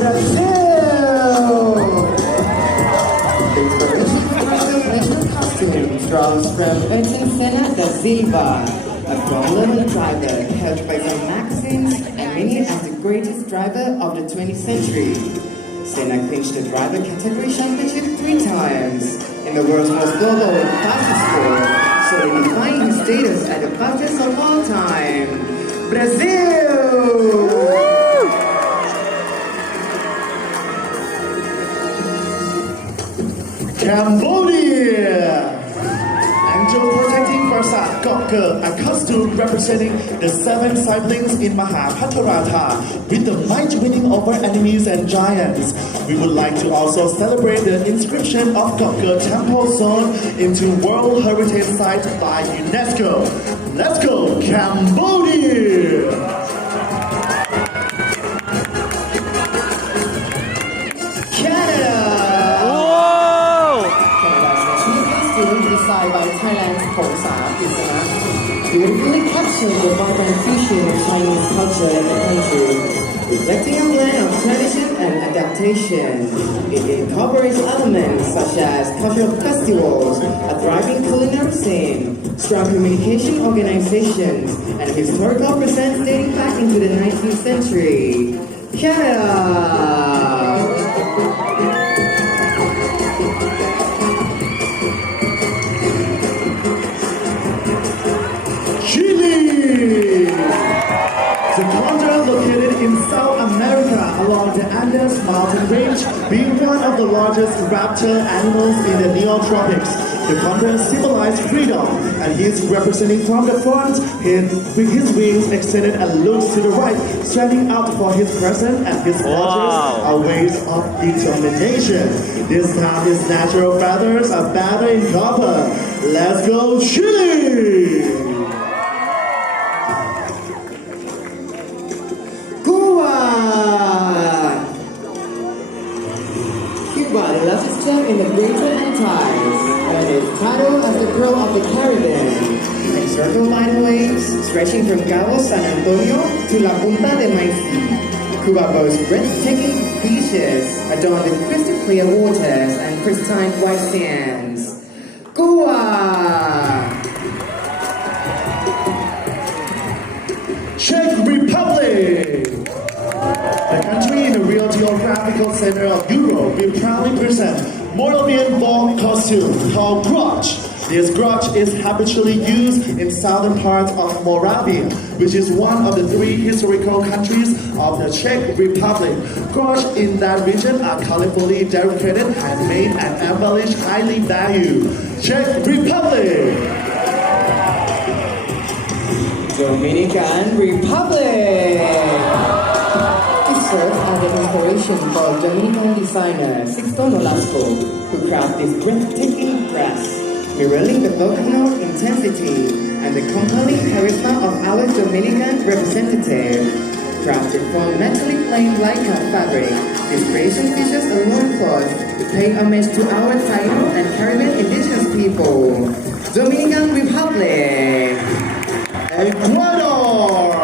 Brazil! The inspiration for Brazil's national costume draws from Ayrton Senna da Silva, a formula driver held by some magazines and many as the greatest driver of the 20th century. Senna clinched the driver category championship 3 times in the world's most global and fastest sport, solidifying his status as the fastest of all time. Brazil! Cambodia! Angel protecting Prasad Gokka, a costume representing the 7 siblings in Mahabharata with the might winning over enemies and giants. We would like to also celebrate the inscription of Gokka Temple Zone into World Heritage Site by UNESCO. Let's go, Cambodia! Designed by Thailand's Khongsa Isana, beautifully capturing the vibrant fusion of Chinese culture in the country, reflecting a blend of tradition and adaptation. It incorporates elements such as cultural festivals, a thriving culinary scene, strong communication organizations, and historical presence dating back into the 19th century. Canada! The condor located in South America along the Andes mountain range, being one of the largest raptor animals in the Neotropics. The condor symbolizes freedom, and he is representing from the front, with his wings extended and looks to the right, standing out for his presence and his feathers are ways of determination. This time his natural feathers are battered in copper. Let's go Chile! In the Greater Antilles, and its title as the Pearl of the Caribbean, encircled by the waves, stretching from Cabo San Antonio to La Punta de Maicí. Cuba boasts breathtaking beaches adorned with crystal clear waters and pristine white sands. Cuba! Czech Republic! A country in the real geographical center of Europe will proudly present Moravian folk costume called grudge. This grudge is habitually used in southern parts of Moravia, which is one of the 3 historical countries of the Czech Republic. Grudge in that region are colorfully decorated, handmade, and embellished, highly valued. Czech Republic! Dominican Republic! Served as an inspiration for Dominican designer Sixto Nolasco, who crafted this breathtaking dress, mirroring the volcano intensity and the compelling charisma of our Dominican representative. Crafted from metallic plain Lycra fabric, this creation features a loincloth to pay homage to our Taino and Caribbean indigenous people. Dominican Republic! Ecuador!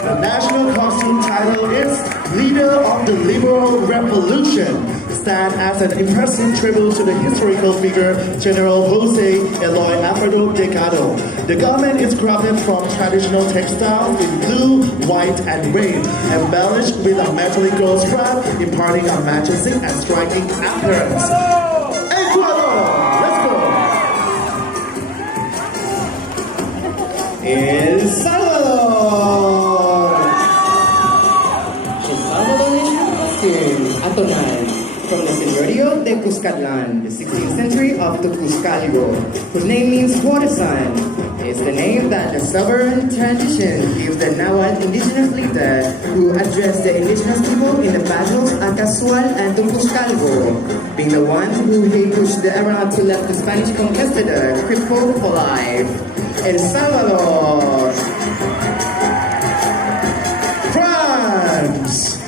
The national costume title is Leader of the Liberal Revolution, stand as an impressive tribute to the historical figure General Jose Eloy Alfredo Delgado. The garment is crafted from traditional textiles in blue, white, and red, embellished with a metallic gold strap, imparting a majestic and striking appearance. Ecuador! Let's go! El Salvador! Atonal, from the señorío de Cuscatlán, the 16th century of the Cuscalgo, whose name means water sun. It's the name that the sovereign tradition gives the Nahuatl indigenous leader who addressed the indigenous people in the battles at Casual and Cuscalgo, being the one who he pushed the Arab to let the Spanish conquistador crippled for life. El Salvador. France!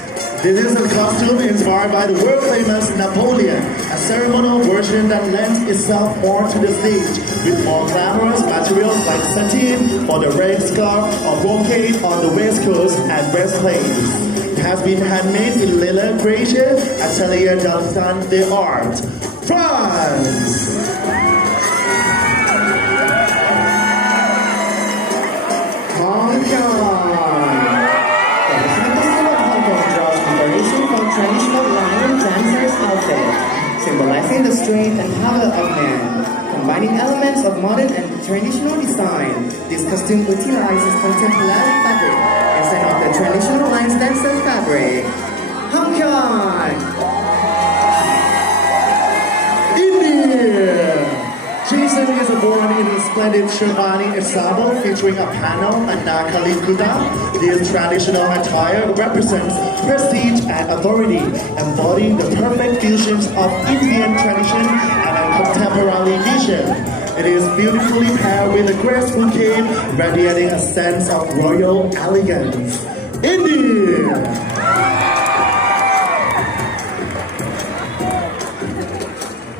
This is a costume inspired by the world-famous Napoleon, a ceremonial version that lends itself more to the stage, with more glamorous materials like sateen for the red scarf or brocade on the waist coast and breastplates. It has been handmade in Lille, Croatia, Atelier d'Alstan de Art, France. Hong Kong. The National Festival of Hong Kong draws inspiration from traditional lion dancers' outfit, symbolizing the strength and power of man. Combining elements of modern and traditional design, this costume utilizes contemporary fabric instead of the traditional lion dancer fabric. Hong Kong! India! Jason is born in a splendid Sherwani ensemble featuring a panel and Nakali Kuda. This traditional attire represents prestige and authority, embodying the perfect fusions of Indian tradition and a contemporary vision. It is beautifully paired with a graceful cape, radiating a sense of royal elegance. India!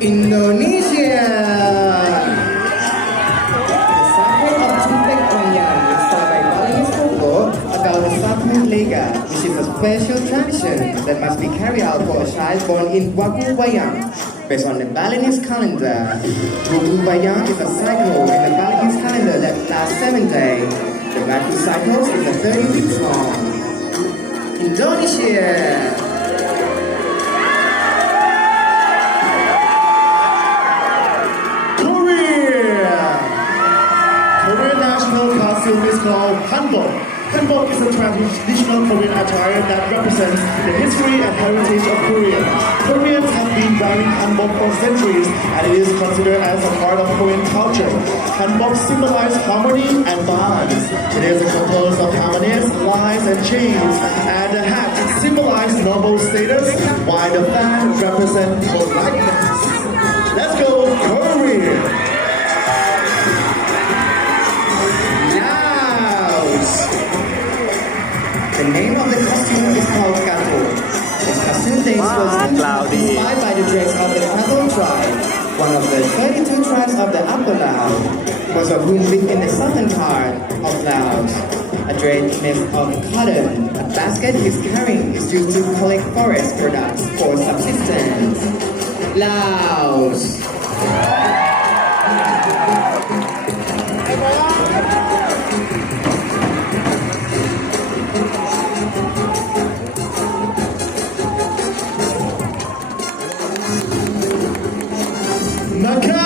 Indonesia! The Sapu of Tumpeng Onyan is sung by Balinese folklore about the Sapu Lega, which is a special tradition that must be carried out for a child born in Waku Wayang. Based on the Balinese calendar, Waku Wayang is a cycle in the Balinese calendar that lasts 7 days. The Waku cycle is 30 weeks long. Indonesia! Korean national costume is called hanbok. Hanbok is a traditional Korean attire that represents the history and heritage of Korea. Koreans have been wearing hanbok for centuries, and it is considered as a part of Korean culture. Hanbok symbolizes harmony and balance. It is composed of harmonies, lines, and chains, and the hat symbolizes noble status, while the fan represents politeness. Let's go, Korea! The name of the costume is called Kato. This costume dance was inspired by the dress of the Kato tribe, one of the 32 tribes of the Upper Laos, most of whom live in the southern part of Laos. A dress made of cotton, a basket he's carrying is used to collect forest products for subsistence. Laos. Macau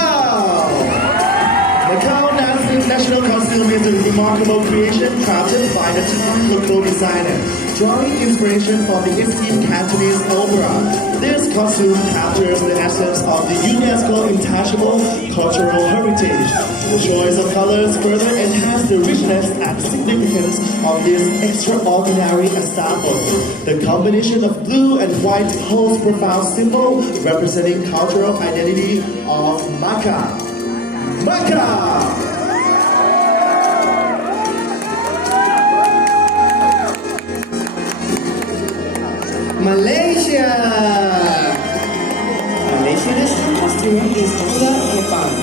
national costume is a remarkable creation crafted by the town local designer, drawing inspiration from the esteemed Cantonese opera. This costume captures the essence of the UNESCO intangible cultural heritage. The choice of colors further enhance the richness and significance of this extraordinary ensemble. The combination of blue and white holds profound symbol representing cultural identity of Macau. Macau! Malaysia! Malaysia's national costume is Hula Kepang.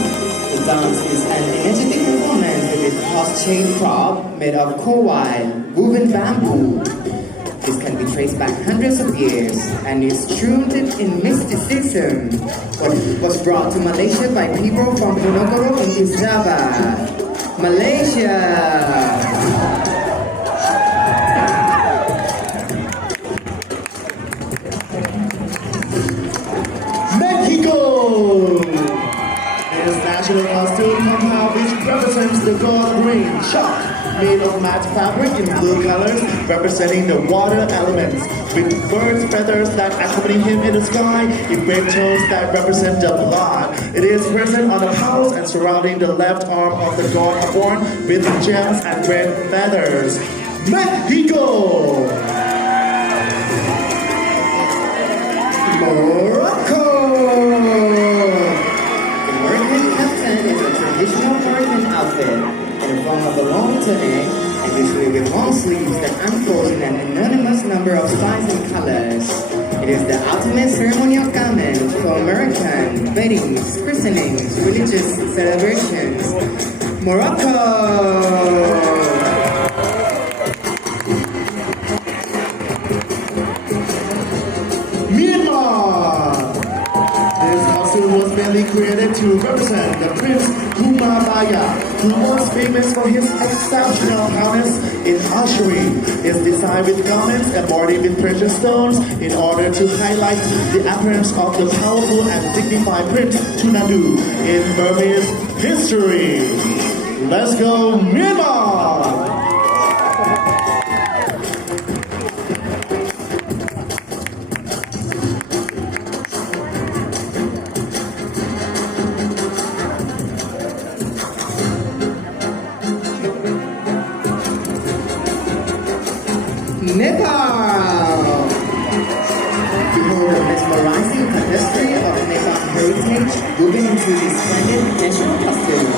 The dance is an energetic performance with a cross-chain crop made of kowai, woven bamboo. This can be traced back hundreds of years and is rooted in mysticism. What was brought to Malaysia by people from Ponorogo and East Java. Malaysia! This national costume compound which represents the god rain shark, made of matte fabric in blue colors representing the water elements, with birds' feathers that accompany him in the sky in red tones that represent the blood. It is present on the pouch and surrounding the left arm of the god adorned with gems and red feathers. Mexico! Morocco! Is a traditional Moroccan outfit in the form of a long tunic and usually with long sleeves that unfold in an enormous number of styles. symbolizing colors. It is the ultimate ceremonial garment for American weddings, christenings, religious celebrations. Morocco! Myanmar! This costume was mainly created to represent the Prince Kumabaya, who was famous for his exceptional prowess in archery. It's designed with garments embodied with precious stones in order to highlight the appearance of the powerful and dignified Prince Tunadu in Burmese history. Let's go, Myanmar! Nepal! Behold the mesmerizing tapestry of Nepal heritage woven into this splendid national costume.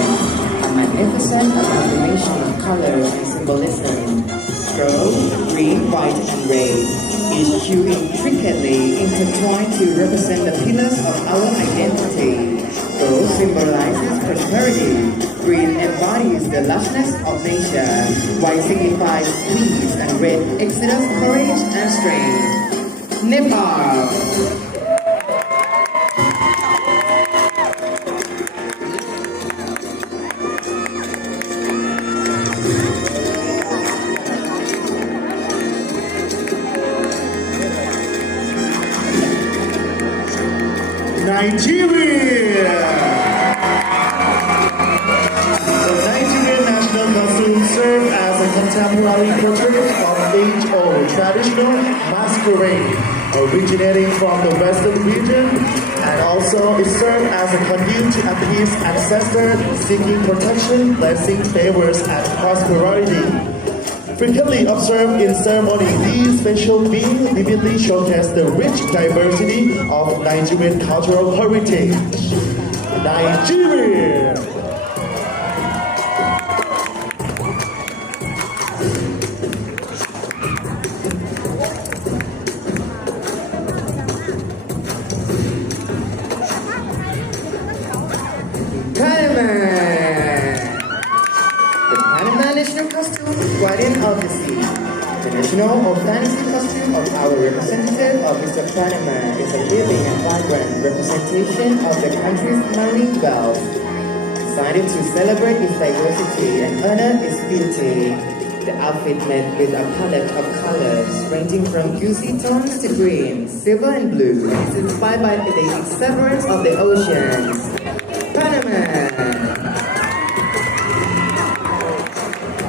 A magnificent combination of colors and symbolism. Gold, green, white, and red. Each hue intricately intertwined to represent the pillars of our identity. Gold symbolizes prosperity. Green embodies the lushness of nature. White signifies peace, and red exudes courage and strength. Nepal. Nigeria! The Nigerian national costume served as a contemporary portrait of age-old traditional masquerade, originating from the western region, and also it served as a conduit to appease ancestors seeking protection, blessing, favors, and prosperity. Frequently observed in ceremony, these special beings vividly showcase the rich diversity of Nigerian cultural heritage. Nigeria! National costume, guardian of the sea. The national or fantasy costume of our representative of Mr. Panama is a living and vibrant representation of the country's marine wealth, designed to celebrate its diversity and honor its beauty. The outfit met with a palette of colors ranging from juicy tones to green, silver and blue, is inspired by the exuberance of the oceans. Panama!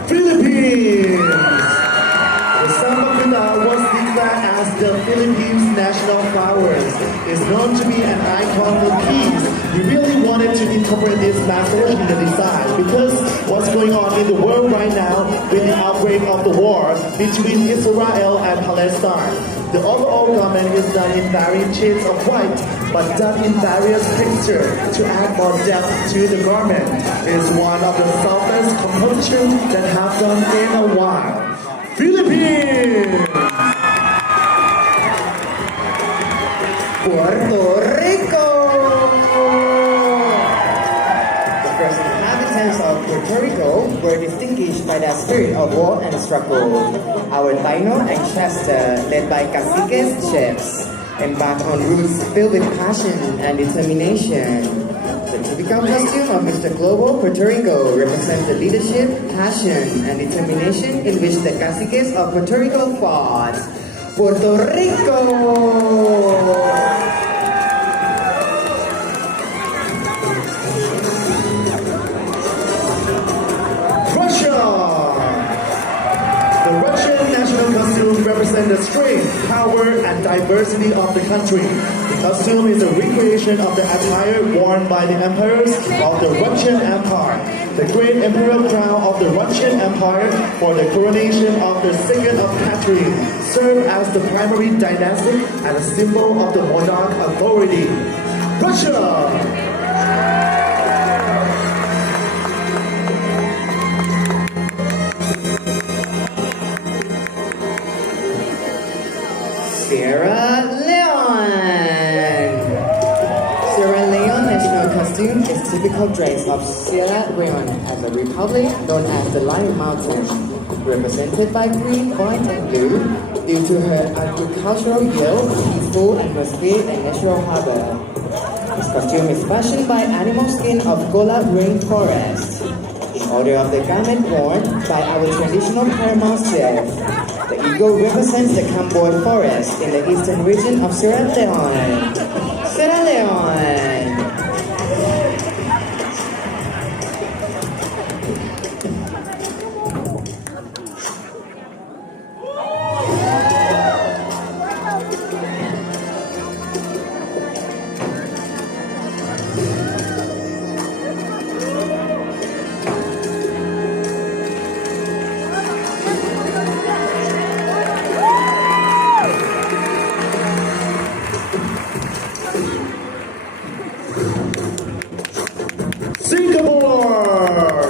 Philippines! The Samba was declared as the Philippines' national flowers. It's known to be an icon for peace. We really wanted to incorporate this message in the design because what's going on in the world right now with the outbreak of the war between Israel and Palestine. The overall garment is done in varying shades of white, but done in various textures to add more depth to the garment. It is one of the softest compositions that have done in a while. Philippines! Puerto Rico! The first inhabitants of Puerto Rico were distinguished by their spirit of war and struggle. Our Taino ancestor, led by caciques chefs, embarked on routes filled with passion and determination. The typical costume of Mr. Global Puerto Rico represents the leadership, passion, and determination in which the caciques of Puerto Rico fought. Puerto Rico! Represent the strength, power, and diversity of the country. The costume is a recreation of the attire worn by the emperors of the Russian Empire. The great imperial crown of the Russian Empire for the coronation of the second of Catherine served as the primary dynastic and a symbol of the monarch authority. Russia! Sierra Leone. Sierra Leone national costume is typical dress of Sierra Leone as a republic known as the Lion Mountain, represented by green, white, and blue due to her agricultural yield, peaceful atmosphere, and natural harbor. This costume is fashioned by animal skin of Gola rainforest in order of the garment worn by our traditional paramount chef. The eagle represents the Camboy forest in the eastern region of Sierra Leone. Sierra Leone. Singapore!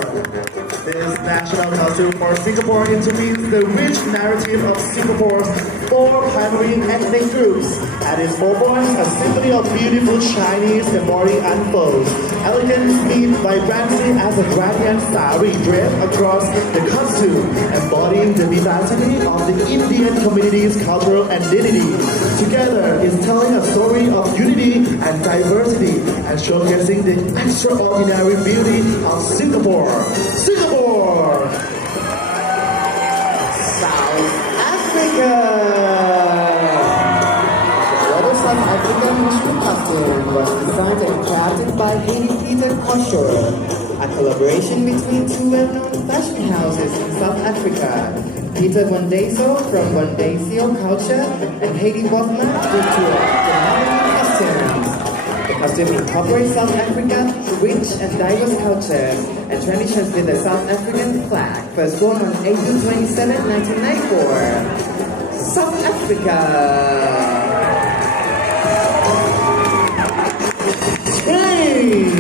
This national costume for Singapore interweaves the rich narrative of Singapore's four primary ethnic groups. At its four points, a symphony of beautiful Chinese embodied unfolds. Elegance meets vibrancy as a gradient sari draped across the costume, embodying the vivacity of the Indian community's cultural identity. Together, it's telling a story of unity and diversity and showcasing the extraordinary beauty of Singapore. Singapore! South Africa. The South African mushroom costume was designed and crafted by Haiti Peter Kosher, a collaboration between two well-known fashion houses in South Africa, Peter Bondeso from Bondesio Culture and Haiti Botman due to the modern costumes. The costume incorporates South Africa's rich and diverse cultures and traditions with the South African flag, first born on April 27, 1994. South Africa. Spain!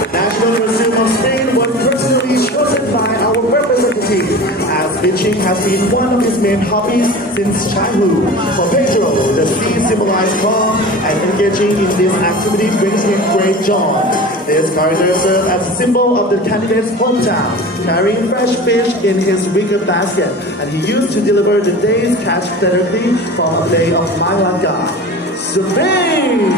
The national costume of Spain was personally chosen by our representative, as fishing has been one of his main hobbies since childhood. For Pedro, the sea symbolized calm, and engaging in this activity brings him great joy. This character serves as a symbol of the candidate's hometown, carrying fresh fish in his wicker basket, and he used to deliver the day's catch directly from a bay of Malaga. Spain!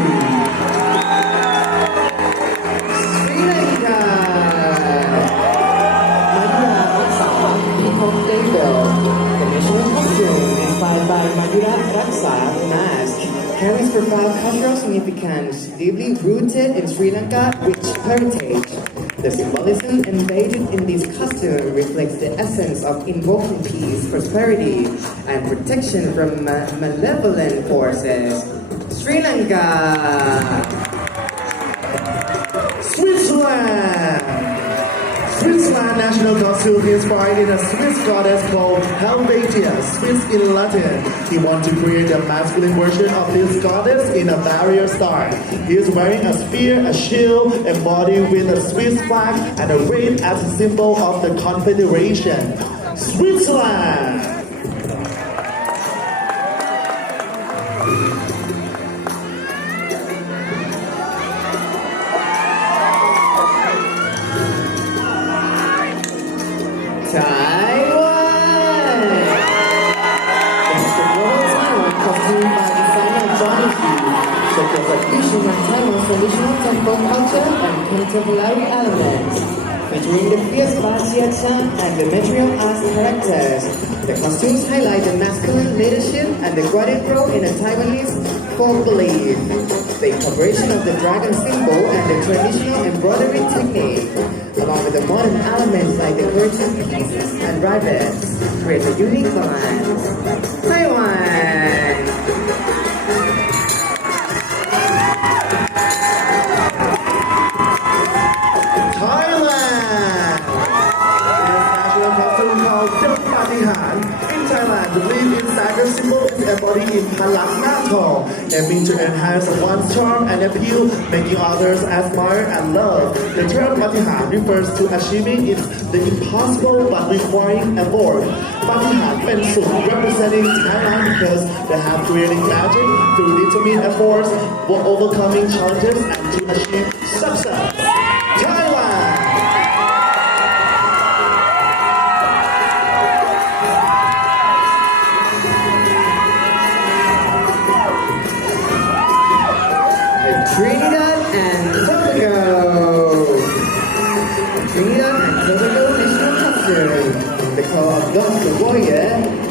Inspired by Madura Raksa mask, carries profound cultural significance deeply rooted in Sri Lanka rich heritage. The symbolism embedded in this costume reflects the essence of invoking peace, prosperity, and protection from malevolent forces. Sri Lanka! Switzerland! Switzerland national costume inspired in a Swiss goddess called Helvetia, Swiss in Latin. He wanted to create a masculine version of this goddess in a warrior style. He is wearing a spear, a shield, embodied with a Swiss flag, and a wreath as a symbol of the Confederation. Switzerland! Taiwan! It's the global Taiwan costume by designer Johnny Hugh, showcases a fusion of Taiwan's traditional temple culture and contemporary elements, featuring the fierce Bajia-chan and the material arts characters. The costumes highlight the masculine leadership and the guarded role in a Taiwanese folk belief. The incorporation of the dragon symbol and the traditional embroidery technique, along with the modern elements like decorative pieces and rivets, create a unique balance. Taiwan! Thailand! This national costume called Dong Patihan. In Thailand, the belief in sacred symbol is embodied ceremony in Palak Natal, aiming to enhance one's charm and appeal, making others admire and love. The term Patihan refers to achieving the impossible but requiring effort. Patihan เป็นสูตร representing Thailand because they have created magic through determined efforts, while overcoming challenges and to achieve success. Thailand! Trinidad and Tobago. Trinidad and Tobago national costume. The call of God the Warrior.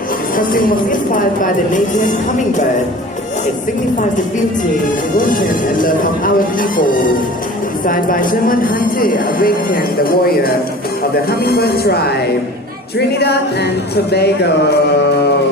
This costume was inspired by the native hummingbird. It signifies the beauty, devotion, and love of our people. Designed by German hunter Awaken, the warrior of the hummingbird tribe, Trinidad and Tobago.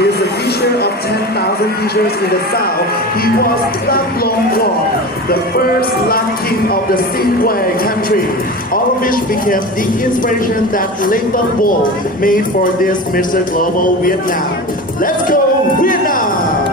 He is a teacher of 10,000 teachers in the south. He was Lam Long Wong, the first Lam King of the Sinway country, all of which became the inspiration that later Bull made for this Mr. Global Vietnam. Let's go Vietnam!